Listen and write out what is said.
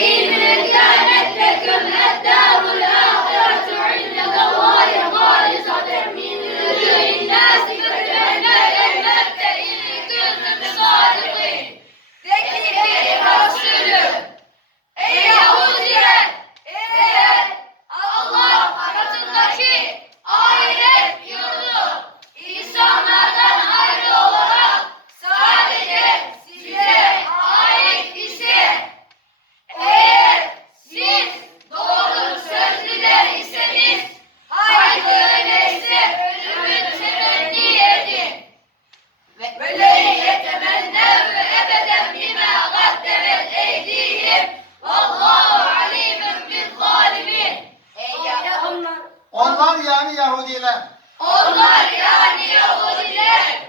Amen. Onlar yani Yahudiler. Onlar yani Yahudiler.